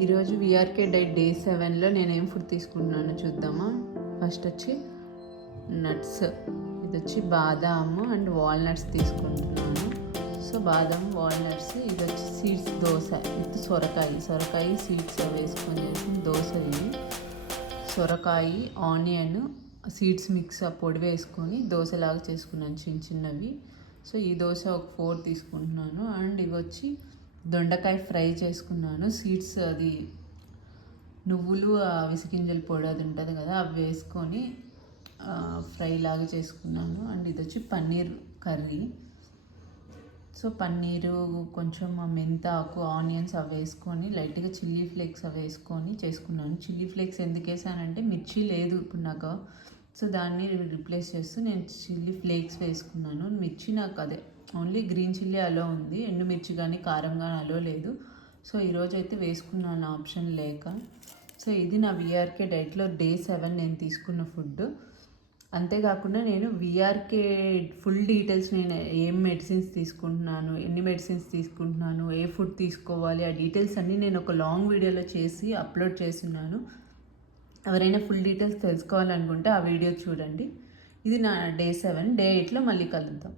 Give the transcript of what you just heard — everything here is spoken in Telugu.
ఈరోజు విఆర్కే డైట్ డే 7లో నేనేం ఫుడ్ తీసుకుంటున్నానో చూద్దామా. ఫస్ట్ వచ్చి నట్స్, ఇది వచ్చి బాదాము అండ్ వాల్నట్స్ తీసుకుంటున్నాను. సో బాదం వాల్నట్స్, ఇది వచ్చి సీడ్స్ దోశ విత్ సొరకాయ సీడ్స్ వేసుకొని చేసిన దోశ. ఇది సొరకాయ, ఆనియన్, సీడ్స్ మిక్స్ పొడి వేసుకొని దోశలాగా చేసుకున్నాను చిన్నవి. సో ఈ దోశ ఒక 4 తీసుకుంటున్నాను. అండ్ ఇవి వచ్చి దొండకాయ ఫ్రై చేసుకున్నాను. సీడ్స్, అది నువ్వులు, విసిగింజల పొడి అది ఉంటుంది కదా, అవి వేసుకొని ఫ్రై లాగా చేసుకున్నాను. అండ్ ఇది వచ్చి పన్నీర్ కర్రీ. సో పన్నీరు, కొంచెం మెంతాకు, ఆనియన్స్ అవి వేసుకొని లైట్గా చిల్లీ ఫ్లేక్స్ అవి వేసుకొని చేసుకున్నాను. చిల్లీ ఫ్లేక్స్ ఎందుకు వేసానంటే మిర్చి లేదు ఇప్పుడు నాకు, సో దాన్ని రిప్లేస్ చేస్తూ నేను చిల్లీ ఫ్లేక్స్ వేసుకున్నాను. మిర్చి నాకు అదే ఓన్లీ గ్రీన్ చిల్లీ అలో ఉంది, ఎండుమిర్చి కానీ కారం కానీ అలో లేదు. సో ఈరోజు అయితే వేసుకున్నాను ఆప్షన్ లేక. సో ఇది నా విఆర్కే డైట్లో డే 7 నేను తీసుకున్న ఫుడ్. అంతేకాకుండా నేను విఆర్కే ఫుల్ డీటెయిల్స్, నేను ఏం మెడిసిన్స్ తీసుకుంటున్నాను, ఎన్ని మెడిసిన్స్ తీసుకుంటున్నాను, ఏ ఫుడ్ తీసుకోవాలి, ఆ డీటెయిల్స్ అన్నీ నేను ఒక లాంగ్ వీడియోలో చేసి అప్లోడ్ చేస్తున్నాను. ఎవరైనా ఫుల్ డీటెయిల్స్ తెలుసుకోవాలనుకుంటే ఆ వీడియో చూడండి. ఇది నా డే 7. డే 8లో మళ్ళీ కలుద్దాం.